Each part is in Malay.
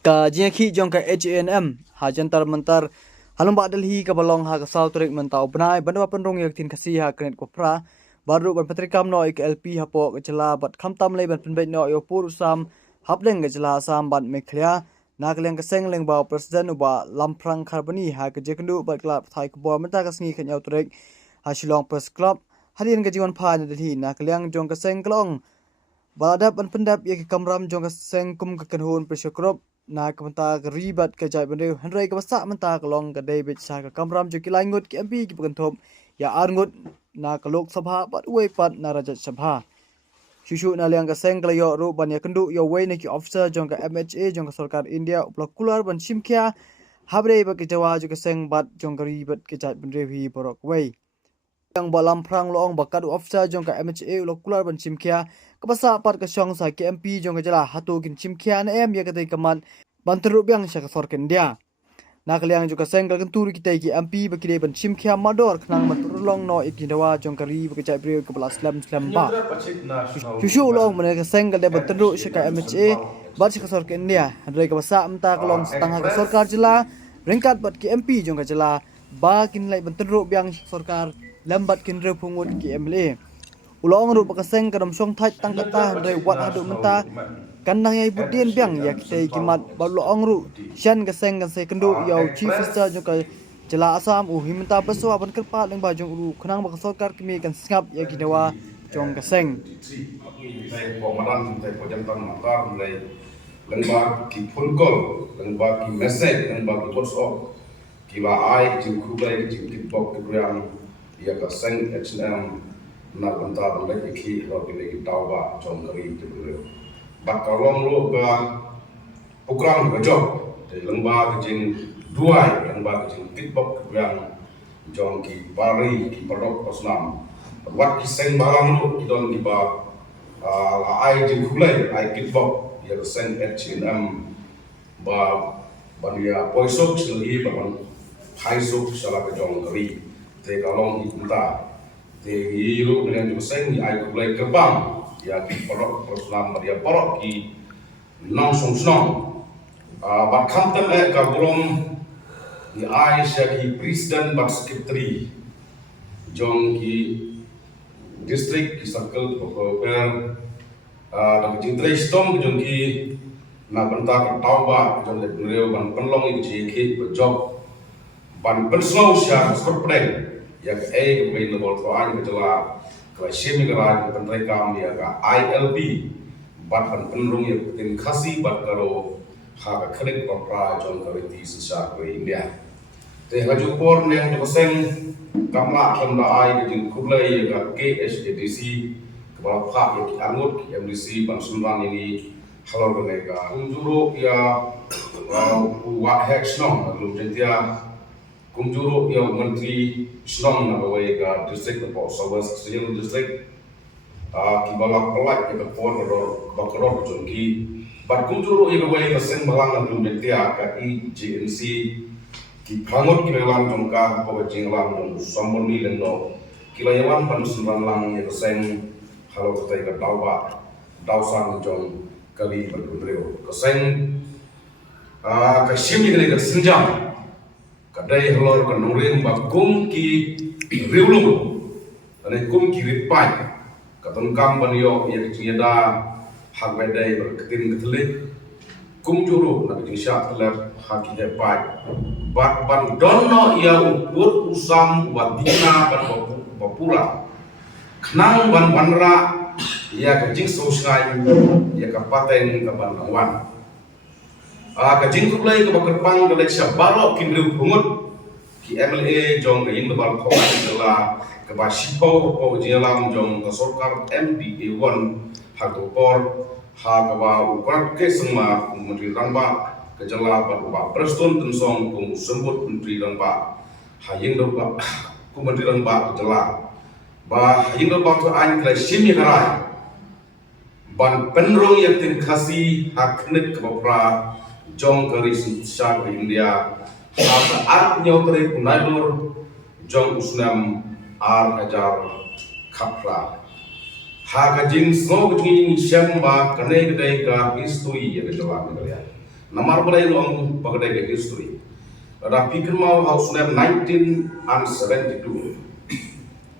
ka jengki jong ka HNM ha jantar mentar halong ba Delhi ka balong ha ka South Trek mentau benai bandwa penrong yak tin kasi ha krenet ko pra baru ban patrikam no ik LP ha po ka jela bat khamtam le ban penbet no yo pur sam hapleng ka jela sam ban mekhlia nak leng ka seng leng ba president ba lamprang kharbani ha ka jekendu bat klap thai ko bo menta ka sngi khan yo trek ha shillong press club hadin ka jiwan pha na Delhi nak leng jong ka seng klong badap an pendap yak kamram jong ka seng kum ka kanhun presyokrop na kamenta ribat ke jai bende hendrai ke basa menta kalong ke David sa ka kamram jo kilai ngut ke MP ki penthop ya arngut na ka lok sabha bat we pat na rajat sabha shushu na liang ka seng kala yo ru ban ya kendu yo we ne ki officer jong ka MHA jong ka sarkar India uplokular ban simkya habre ba ke jawa jo ka seng bat jong ka ribat ke jai bende hi borok we yang balam prang loong bakadu officer jong ka MHA uplokular ban simkya kabasa pat ka syong sa ke MP jong ka jala hatu kin simkya na em ya ka tai kaman banteru biang syaka sorken dia nak liang juga senggal kenturi kita ki MP bakide ban simkya mador khnang maturlong no ikindawa jong kari bakajai brio ke belas slam ba shushu long mene ka senggal de banteru syaka MHA bat syaka sorken dia handai ka basa amta kalong setengah ka sorkar jela ringkat bat ki MP jong ka jela ba kin lai banteru biang sorkar lambat kin re pungut ki MLA ulong ru bakaseng kadam song thai tang kata handai wat hadu menta kandang yai budien biang ya kita kimat balu ongru shan kaseng kan se kendu yau chief minister juga jela asam himta peswa ban kerpa leng bajung uru khnang bak sarkar kimi kan singap ya kidawa jong kaseng komandan te pojamtan makar mulai lengba ki phulkol lengba ki message lengba ki WhatsApp ki ba ai jing khubai jing ki bok ki yang ya kaseng HNM na banta balai ki ro ki tawba jong kari tu bakalong lo ga program ga job te lengba ke jing duai lengba ke jing kitbok yang jong ki pari ki padok posnam wat ki seng balang lo ki don ki ba ai jing khulai ai kitbok ya seng HNM ba bania poisok seli ba ban haisok sala ke jong kari te kalong ki kunta te hiro dengan jong seng ai khulai ke bang ya ki porok proslam dia porok ki nong song song bat khamtam ka bolom di Aisyah ki president bat secretary jong ki district ki circle per dan ki trestom jong ki na banta ka tawba jong le reo ban penlong ki ki job ban penslo sya skorpren ya ke ke level to an ke jela Semi garaj pentrai kam dia ka ILP bat pan penrung ya tin khasi bat karo ha ka khrek ko pra jon ka ti sa ko India te haju por ne to seng kamla kham da ai ke tin khulai ka KSDC ka ba pha ya angut MDC ban sunran ini halor ne ka unjuro ya wa hex no lu jentia kumjuro ya menteri Islam na away ka district na po sa West Siyang district ki balak pelak ya por ro bakror jon ki bat kumjuro ya away ka seng balang na dum dia ka IGNC ki phangot ki lang jong ka po jing lang jong sambon ni leno kilayawan panusunan lang ya seng halo ka ka dawsan jong kali berdreo ka seng ka shimi ka sinjam kadai halor ka nurin ba kum ki riulung ane kum ki ripai katon kam banyo ya kinyada hak bedai berketin ketlik kum juru na kinsha telep hak ki pai bat ban donno ya upur usam wadina ban bapura knang ban banra ya ka jing sosnai ya ka paten ka ban lawan ka jing kulai ka bakerpang ka leksha baro kinru pungut ki MLA jong ka yin bal ko la ka ba sipo ko jelam jong ka sarkar MDA 1 ha to por ha ka ba ukrat ke semua menteri rangba ka jala ba preston tensong ko sembut menteri rangba ha yin do ba ko menteri rangba ka jala ba yin do ba to an kla shimi karai ban penrong yang tin khasi haknet ka pra jong kari sa India sa ar nyo kari punailur jong usnam ar hajar khapra ha ka jing snog jing syam ba kane gdai ka istui ya jalan ya Namar balai long pagadai ke history. Ada pikir mau house name 1972.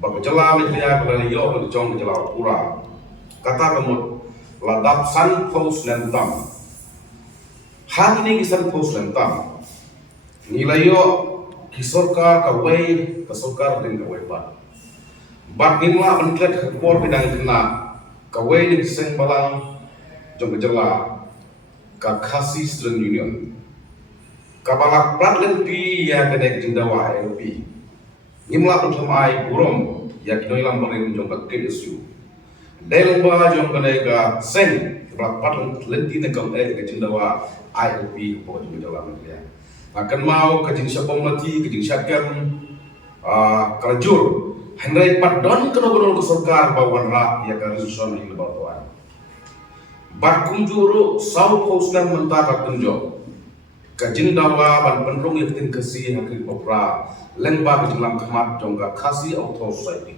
Bapa jala media balai yo balai jong jala pura. Kata kamu ladap san house name tam. Hari ini kisan house name tam. Nilai yo kisorkar kawai kisorkar dengan kawai bat. Bat nimla menklet kepor bidang kena kawai ni kiseng balang jong jala ka khasi student union. Kabalak pratlen pi ya kedek jindawa LP. Nimla utamai burom ya kinoilam baleng jong ka ke isu. Dalam ba jong kedek ka seng kabalak pratlen lenti nekam ke jindawa ILP po jong jala media. Akan mau ke jing syapong mati ke jing syakam kerajur Henry Padon kena-kena ke sorkar bawan rak ya ka resolution ini batuan. Bat kunjuru sau posnan mentaka kunjo. Kajin dawa ban penrung yaktin kasi hakik popra lengba kejelam kemat jongga kasi auto society.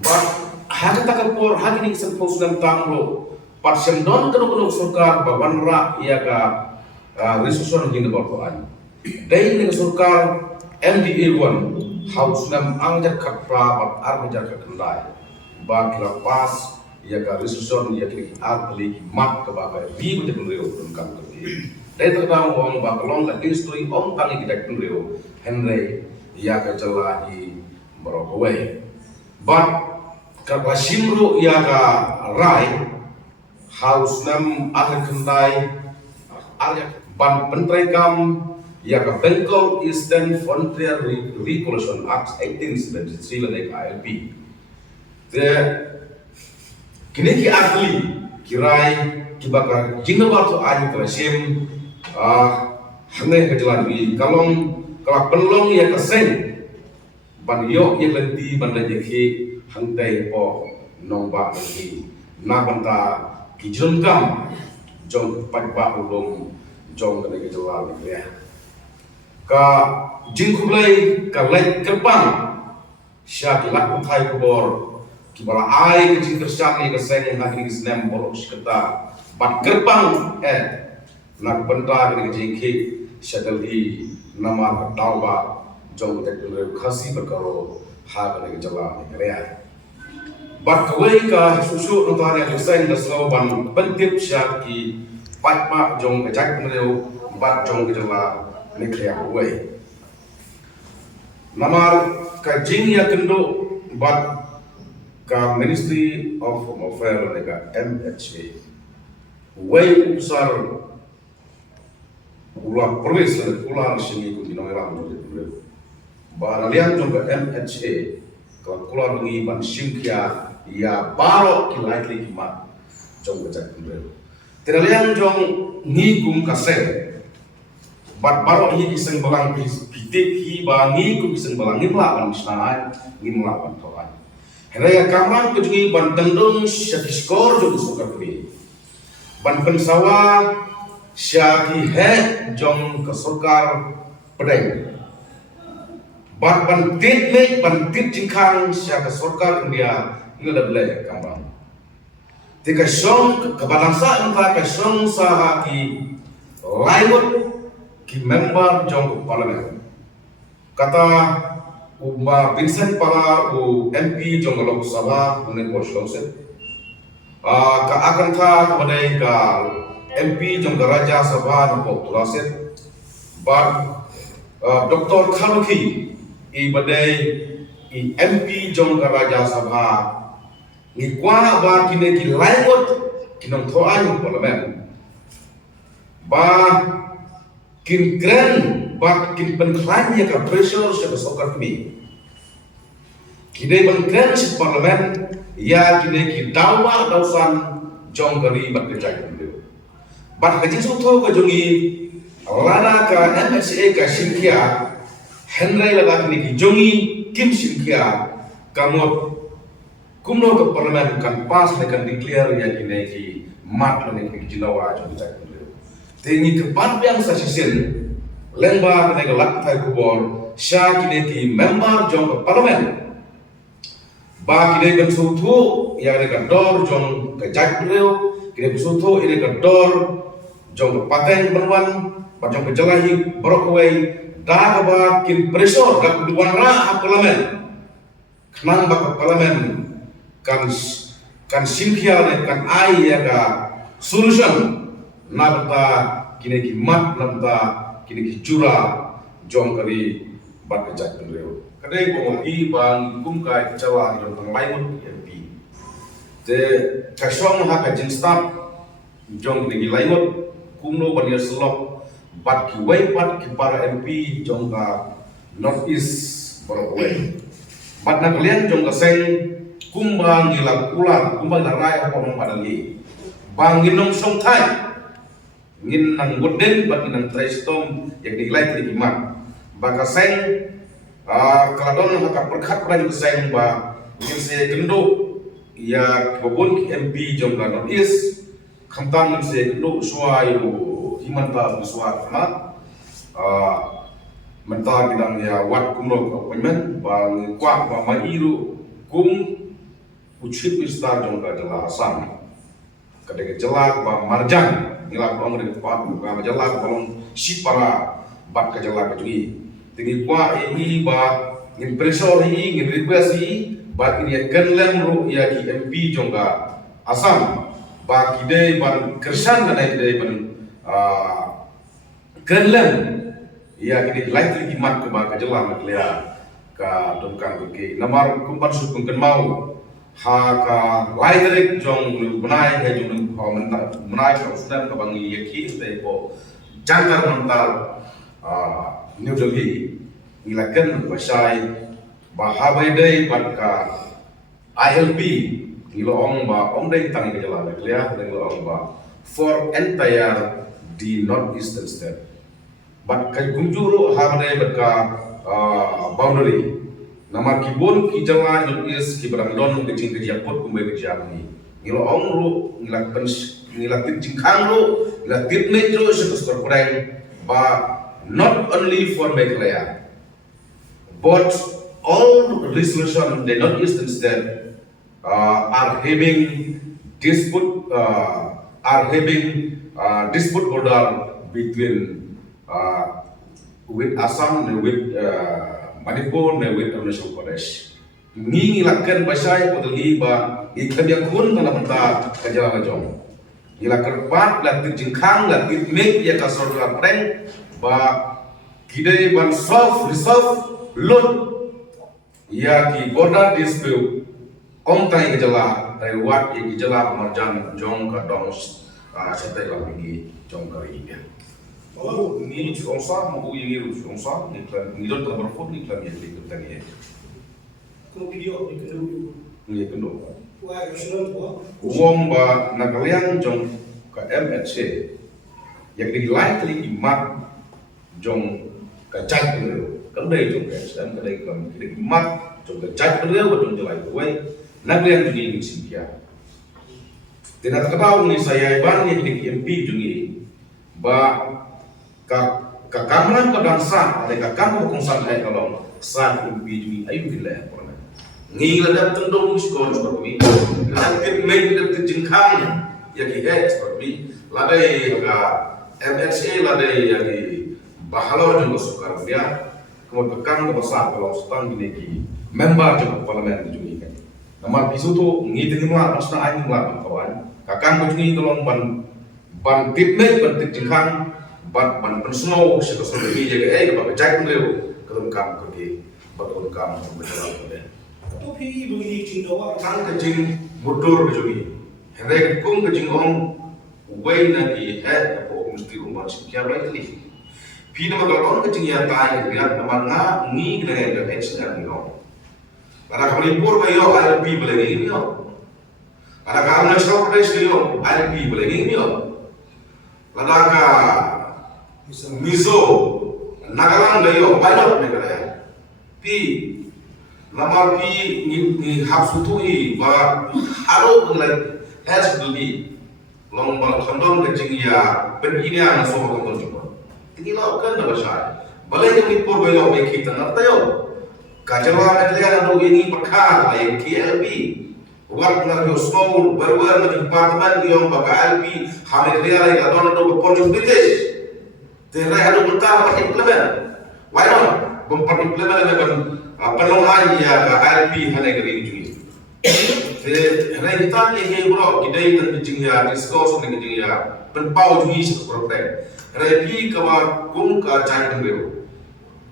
Bat hak takal por hak ini sen posnan tanglo. Pat sendon kena-kena sorkar bawan rak ya ka resolution ini batuan. Dai ni sorkar MDA 1 House nam angjak kapra bat armajak kendai. Ba kira pas ya ka resolution ya kini atli mat ke bagai bi betul reo tentang kerja. Dari terang orang bakalong ke history om tangi kita reo Henry ya ka jalahi berokwe. But ka simru ya ka rai house nam akhir kendai arya ban pentrai kam ya ka Bengkok Eastern Frontier Regulation Act 1873 ladai ILP. Kini ki asli kirai kibaka jinawar tu ayu kerasem hane kejalan di kalong kalak penlong ya keseng ban yo ya lenti ban lejeki hangtai po nongba lagi na banta kijungkam jong padba ulung jong kena kejalan ya ka jingkulai ka lek kerpang syakilat utai kubor kibala ai kecil kersak ni keseng yang hari Islam bolok sekata bat gerbang nak benda ni jengki syadalhi nama tauba jong tek dulu khasi berkaro ha ni jala ni kaya bat kawai ka susu nonton yang keseng daslo ban pentip syaki patma jong kejak meneu bat jong jala ni kaya kawai nama kajing ya kendo bat ka Ministry of Home Affairs nega MHA way usar ulah perwis ulah sini ku dino era mo de ba alian jong ka MHA ka kula ngi ban simkia ya baro ki likely ki mat jong ka jak de teralian jong ngi kum ka se bat baro hi iseng balang pitik hi ba ngi kum iseng balang ngimla ban snai ngimla ban toan Heraya kamar kejungi ban tendung syaki skor jong suka kri. Ban pensawa syaki he jong kesokar pedeng. Ban tit me ban tit jingkang syaki kesokar India ngada bele kamar. Tika syong kebalansa entah ke syong saha ki laimut ki member jong parlimen. Kata Umba Vincent pala MP jong Lok Sabha unen Boslauset. Ka akan tha kepada ka MP jong Raja Sabha nopok tulaset. Ba Dr. Khaluki i badai i MP jong Raja Sabha ni kwa ba kine ki laingot kinong thoan parlimen. Ba kin kren bak kin penklannya ka pressure sa sokar kami. Kini penklan si parlimen ya kini ki dawa dausan jong kari bak kejak dulu. Bak kejing suto ka jongi lana ka MHA ka simkia Henry laga kini ki jongi kim simkia kamot kumno ka parlimen kan pas lekan declare ya kini ki mat lani ki jinawa jong kejak dulu. Tingi kepan yang sa sisin lengba kena gelak thai kubor sya kini ki member jong ke parlimen ba kini kan sutu ya kini ka dor jong ke jak beliau kini sutu ini ka dor jong paten berwan ba jong kejalahi brokaway da ba kin presor da duwan ra parlimen kenang ba parlimen kan simkia ne kan ai ya ga solution nabta kini ki mat nabta kini ki jura jong kari bat kejat penreu kadai ko i bang kum kai cawa jong tang lain MP te kasong ha ka jin start jong kini lain kumno bania selok bat ki wai bat ki para MP jong ka North East Boroway bat na kalian jong ka seng kumbang gila kulan kumbang na raya ko ng padali bang ginong song thai ngin nang goden bat nang tristom yang dilai tri iman baka seng kaladon haka perkhat pran seng ba ngin se gendo ya kobon MP jong ka North East khamtang ngin se gendo suayu himanta biswa na menta kidang ya wat kumno appointment bang kwak ba mairu kum ucip istar jong ka jala asam kadang jala ba marjan nila ko ngre pa ba jala balong sipara bat ka jala ka jui tingi kwa ini ba ngin presor hi ngin request hi ba ini ganlem ro ya ki MP jong ka asam ba kidai ban kersan na kidai ban ganlem ya kidai likely kimat ke ba ka jala na klia ka dongkang ke namar kumpan su kung mau ha ka laiterik jong benai he jong ko menai ka usdan ka bangi yaki te ko jantar mental New Delhi ilakan basai bahabai dai bat ka ILP ngilo ong ba ong dai tang ke jala klia ngilo ong ba for entire the northeastern state bat ka gunjuru ha dai bat ka boundary nama kibon ki jala is ki barang don ke jing ke japot kumbe ke jamni ngilo ong ru ngilak jingkang ru ngilak metro sekus korporeng ba not only for Meghalaya but all resolution the northeastern state are having dispute border between with Assam and with Manipur na with Arunachal Pradesh. Ngilakan basay padali ba ikamyang kun na namanta kajala jong. Ngilakan pat latit jingkang latit make ya kasor preng ba kidai ban resolve lot ya ki border dispute om tai kajala tai wat ya kajala marjan jong ka dong setai la pingi jong kari ya. Oh, ni chongsa mo uyi ni chongsa ni klan ni don ta berfot ni klan ya ni klan ya. Ko video ni kendo. Ni kendo. Wa yo shron bo. Wong ba nakalian jong ka MHC yang di likely imat jong ka chat beliau. Kan dai jong ka sedang ka dai kam ki imat jong ka chat beliau ba jong jalai we nakalian jong ni simpia. Tidak tahu ni saya ban ni di MP jong ni ba ka kamran ka dansa ada ka kam ko san hai kalong sa MP jumi ayu gila pernah ngila dap tendong skor seperti ini nakit main dak jingkang ya ki seperti ladai ka MHA ladai ya di bahalor juga sukar dia kemudian tekan ke besar kalau setang gini ki member juga parlimen jumi kan nama bisu tu ngi tengah maksudnya aing ngelak kawan kakang ko jumi tolong ban tipmet ban jingkang ban snow se ko so ni je ba jack ndeu ko kam ko ki ba ko kam ko berjalan ko de To pi bungi jing do wa. tang ke jing motor ko jogi hele kung ke jing ong way na ki he ko mesti umar si kya rightly pi na magalon ke jing ya ta ya na nga ni na ga he sa ni no para ko ni pur ba yo ILP bele ni yo para ka na sa pradesh yo ILP bele ni yo ladaka Mizo, Nagaland layo, pilot Meghalaya. Pi, lamar pi ni hapsutui ba haro penglai has beli long bal khandon kecing ya berinya na so khandon juga. Tinggal kan dah besar. Balai yang nipur bayo be kita ngerti yo. Kajala Meghalaya na do ini perkara lain KLB. Buat nak semua berwer macam departemen yang bagi LP hamil real yang ada untuk opportunities. Terus ada bentar untuk implement. Why not? Bumper implement dengan penolongan ya ke LP hanya kering juga. Terus kita ni bro kita itu jingya discuss dengan jingya penpau juga seperti. Repi kawan kum kacang dengan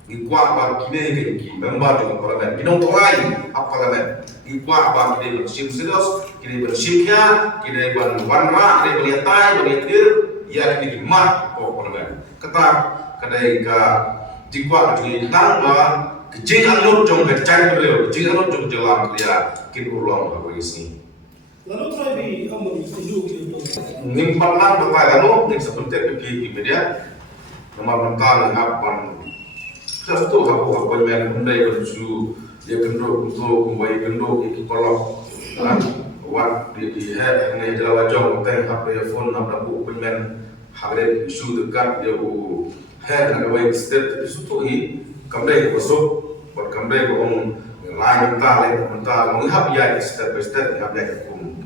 Ikuah bagi kini kini member dengan parlimen. Minum torai apa parlimen? Ikuah bagi kini bersim serius, kini bersimnya, kini berwarna, kini berliatai, berliatir, ya kini mat oh parlimen. Kata kadai ka jikuah jadi tangga kecil anut jong kecil beliau, kecil anut jong jalan dia kini ulang apa isi. Lalu try di kamu kunjung itu. Nimpat lang berapa kamu? Nih sebentar pergi media. Nama bentar apa? Satu aku banyak benda yang lucu dia gendut untuk kembali gendut itu kalau buat di head ini jalan wajah teng HP phone nak buku pengen hari isu dekat dia bu head nak buat step itu tu ini kembali masuk buat kembali orang lain mentah mengapa ya step by step mengapa ya hukum